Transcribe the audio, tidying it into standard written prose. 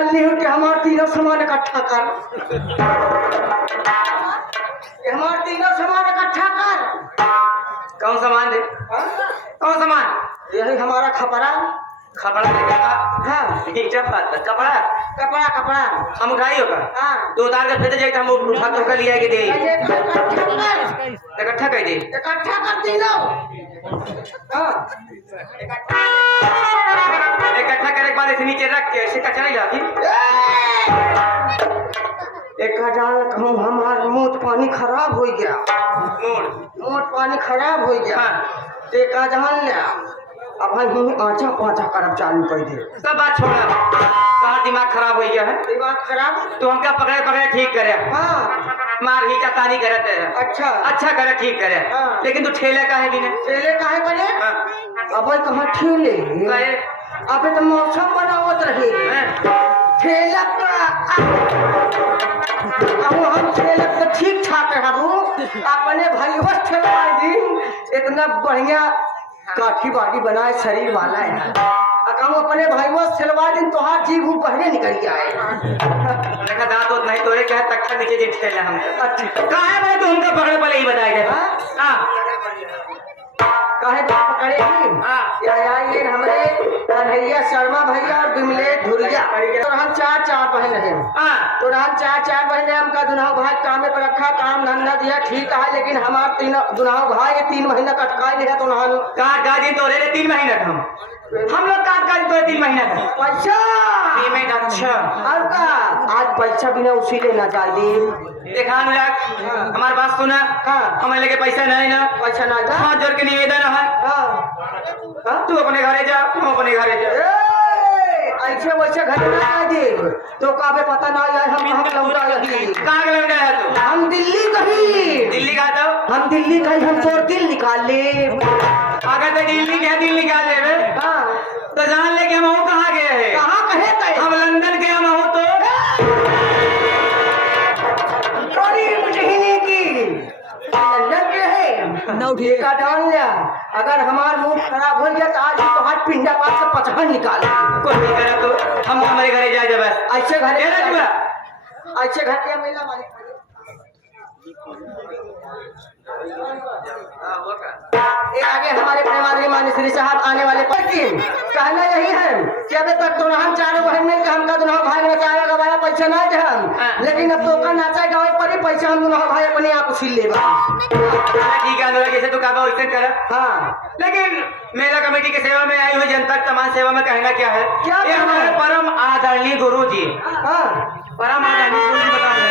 डालनी हूँ कि हमारे तीनों सामान इकट्ठा कर, हमारे तीनों सामान इकट्ठा कर। कौन सामान रे? कौन सामान? यही हमारा खपरा। खपड़ा लेके का? हाँ ईटा पात कपड़ा कपड़ा कपड़ा हम उठाई होगा हाँ तो उतार के फिर जाए हम उठा के लिया के दे इकट्ठा कर दे इकट्ठा कर तीनों। हाँ इकट्ठा करे के बाद इसे नीचे रख के ऐसे कचरा ही लाती एक हजार कहूँ हमार मोट पानी खराब हो गया, मोट पानी खराब हो गया। हाँ। एक हजार ले अब हम आचा पाचा करब चालू कर दे। सब बात छोड़ा कहाँ दिमाग खराब हो गया है दिमाग खराब तो हम क्या पकड़े पकड़े ठीक करे हाँ मार ही तानी करत है अच्छा अच्छा करे ठीक करे हाँ। लेकिन तू ठेले का है भी नहीं ठेले काहे करे हाँ। अब कहाँ ठेले काहे? अबे तो मौसम बनावत रहे हाँ। ठेला अब हम ठेले तो ठीक ठाक रहबू अपने भाइयों ठेला दिन इतना बढ़िया काठी बाटी बनाए शरीर वाला है कहूँ अपने भाइयों सिलवा दिन तोहार जीभ पहले निकल जाए। देखा दांत उत नहीं तोड़े क्या तख्ता नीचे जे ठेला हम अच्छा कहाँ है भाई तो हमका पकड़े पहले ही बताए दे हाँ काहे पकड़ेगी ये हमरे कन्हैया शर्मा भैया और बिमले धुरिया तो हम चार बहन है हाँ तो हम चार बहन है। हमका दुनाव भाई काम पे रखा काम धंधा दिया ठीक है लेकिन हमार तीन दुनाव भाई 3 महीना कटकाई लिया तो हम काट का दिन तो रहे 3 महीना हम लोग काट का दिन तो 3 महीना था पैसा पेमेंट अच्छा और का आज पैसा बिना उसी लेना चाहिए देखा अनुराग हमारी बात सुना हाँ हमारे लेके पैसा नहीं ना पैसा ना था हाथ जोड़ के निवेदन है हाँ तू अपने घरे जा तू अपने घरे जा ऐसे वैसे घर में आ दे तो काबे पता ना आए हम लौटा कहाँ के लौटा है तू हम दिल्ली कहीं दिल्ली का था हम दिल्ली कहीं हम तो दिल निकाल ले अगर तो दिल्ली क्या दिल निकाल ले बे हाँ तो जान ले कि हम हो कहाँ गए हैं कहाँ कहे गए हम लंदन के हम हो तो लग है नौ ठेका डाल लिया अगर हमार मुंह खराब हो गया तो आज तो हाथ पिंडा पास से पचहन निकाल कुछ नहीं करा तो हम हमारे घरे जाए बस ऐसे घर ऐसे घर के मेला मालिक ये आगे हमारे प्रेमादरी मानी श्री साहब आने वाले लेकिन कहना यही है कि अभी तक तो हम चारों बहन में हमका दोनों भाई ने चारा गवाया पैसा ना दे हम लेकिन अब तो का नाचा गवाए पर ही पैसा हम दोनों भाई अपने आप उसी लेगा ठीक है अनुराग जैसे तू कहा वैसे कर हाँ लेकिन मेला कमेटी की सेवा में आई हुई जनता तमाम सेवा में कहना क्या है क्या ये हमारे परम आदरणीय गुरु जी हाँ परम आदरणीय गुरु जी बता रहे हैं